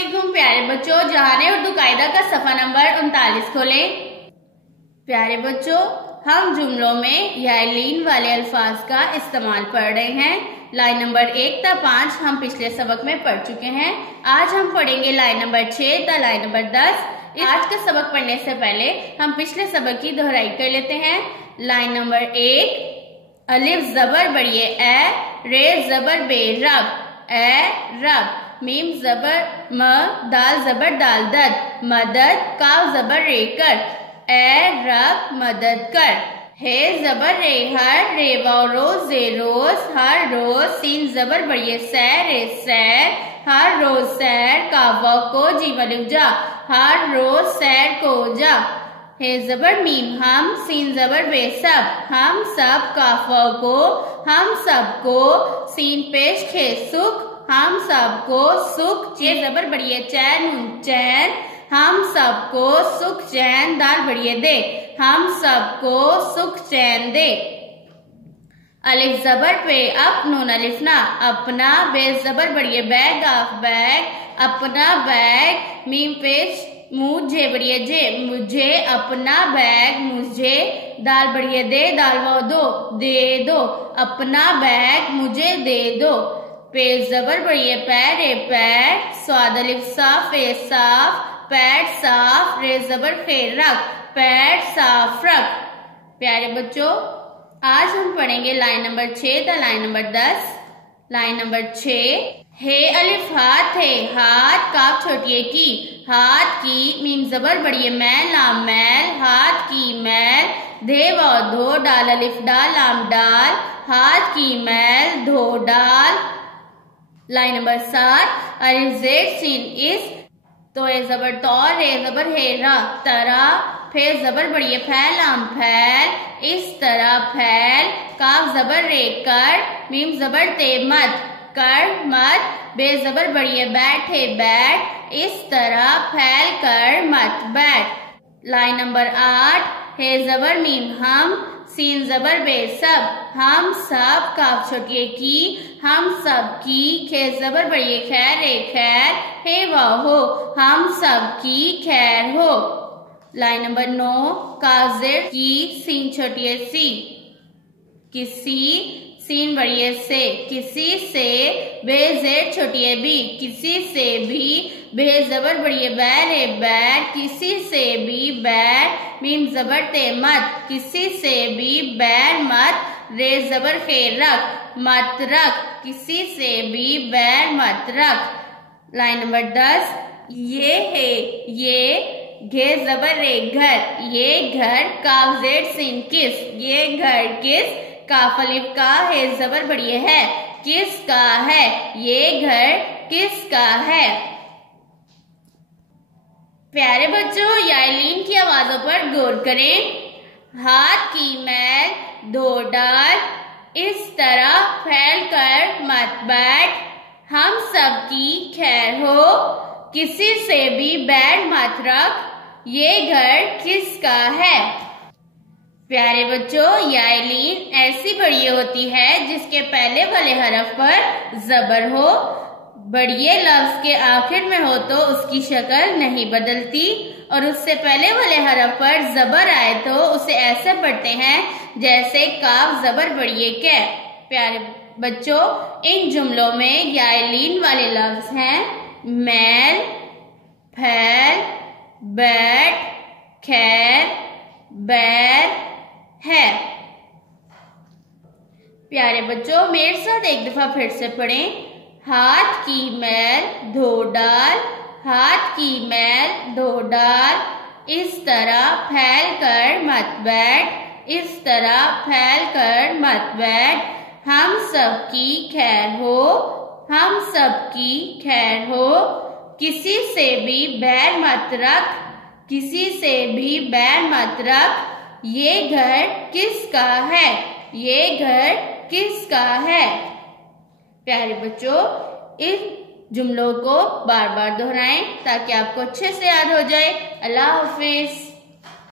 अस्सलामुअलैकुम प्यारे बच्चों, जहाने उर्दू कायदा का सफा नंबर 39 खोलें। प्यारे बच्चों, हम जुमलों में या लीन वाले अल्फाज का इस्तेमाल पढ़ रहे हैं। लाइन नंबर 1 तक 5 हम पिछले सबक में पढ़ चुके हैं। आज हम पढ़ेंगे लाइन नंबर 6 तक लाइन नंबर 10। आज का सबक पढ़ने से पहले हम पिछले सबक की दोहराई कर लेते हैं। लाइन नंबर 1, अलिफ जबर बढ़िए ए, रे जबर बे, रब ए रब, मीम जबर म, दाल जबर दाल, दद मदद, काव जबर रे कर, ए रब मदद कर। हे जबर रे हर, रे वाव रोज जे रोज, हर रोज, सीन जबर बढ़िए सैर, रे सैर, हर रोज सैर, काव वाव को जीम अलिफ जा, हर रोज सैर को जा। हे जबर मीम हम, सीन जबर बे सब, हम सब, काफ वाव को, हम सबको, सीन पेश खे सुख, हम सबको सुख। ये जबर बढ़िए चैन चैन, हम सबको सुख चैन, दाल बढ़िए दे, हम सबको सुख चैन दे। अलिफ जबर पे अप, नून अलिफ ना, अपना, बे जबर बढ़िए बैग, आफ बैग, अपना बैग, मीम पेश मुझे बढ़िए जे, मुझे अपना बैग, मुझे, दाल बढ़िए दे, दाल वाव दो, दे दो, अपना बैग मुझे दे दो। पेश जबर बढ़िए पैर, रे पैर, स्वाद अलिफ साफ, रे साफ, पैर साफ, रे जबर फेर रख, पैर साफ रख। प्यारे बच्चों, आज हम पढ़ेंगे लाइन नंबर 6 तक लाइन नंबर 10। लाइन नंबर 6, हे अलिफ हाथ है, हाथ काफ छोटिए की, हाथ की, मीम जबर बढ़िए मैल, लाम मैल, हाथ की मैल, धे वाव धो, डाल अलिफ डाल, लाम डाल, हाथ की मैल, धो डाल। लाइन नंबर 7, अलिफ जेड सीन इस, तो ए जबर तौर, रे जबर हेरा, तरा, फे जबर बढ़िए फैल, लाम फैल, इस तरह फैल, काफ जबर रे कर, मीम जबर ते मत, कर मत, बे जबर बढ़िए बैठ है बैठ, इस तरह फैल कर मत बैठ। लाइन नंबर 8, हे जबर मीम हम, सीन जबर बे सब, हम सब, काफ छोटिए की, हम सब की, खे जबर बढ़िए खैर, रे खैर, हे वाव हो, हम सब की खैर हो। लाइन नंबर 9, काफ जेड की, सीन छोटिए सी, किसी, सीन बढ़िए से, किसी से, बे जेड छोटिए बी, किसी से भी, बे जबर बढ़िए बैर, रे बैर, किसी से भी बैर, मीम जबर ते मत, किसी से भी बैर मत, रे जबर खेर रख, मत रख, किसी से भी बैर मत रख। लाइन नंबर 10, ये है ये, घे जबर रे घर, ये घर, काफ जेड सीन किस, ये घर किस, काफ अलिफ का, है जबर बढ़िए है, किसका है, ये घर किसका है। प्यारे बच्चों, यालीन की आवाजों पर गौर करें। हाथ की मैल धो डाल, इस तरह फैल कर मत बैठ, हम सब की खैर हो, किसी से भी बैर मत रख, ये घर किसका है। प्यारे बच्चों, यालीन ऐसी बढ़िए होती है जिसके पहले वाले हरफ पर जबर हो, बढ़िए लफ्ज के आखिर में हो तो उसकी शक्ल नहीं बदलती, और उससे पहले वाले हरफ पर जबर आए तो उसे ऐसे पढ़ते हैं जैसे काफ जबर बढ़िए के। प्यारे बच्चों, इन जुमलों में यालीन वाले लफ्ज हैं मैल, फैल, बैठ, खैर, बैर, है। प्यारे बच्चों, मेरे साथ एक दफा फिर से पढ़ें। हाथ की मैल धो डाल, हाथ की मैल धो डाल, इस तरह फैल कर मत बैठ, इस तरह फैल कर मत बैठ, हम सब की खैर हो, हम सब की खैर हो, किसी से भी बैर मत रख, किसी से भी बैर मत रख, ये घर किसका है, ये घर किसका है। प्यारे बच्चों, इन जुमलों को बार बार दोहराएं ताकि आपको अच्छे से याद हो जाए। अल्लाह हाफिज।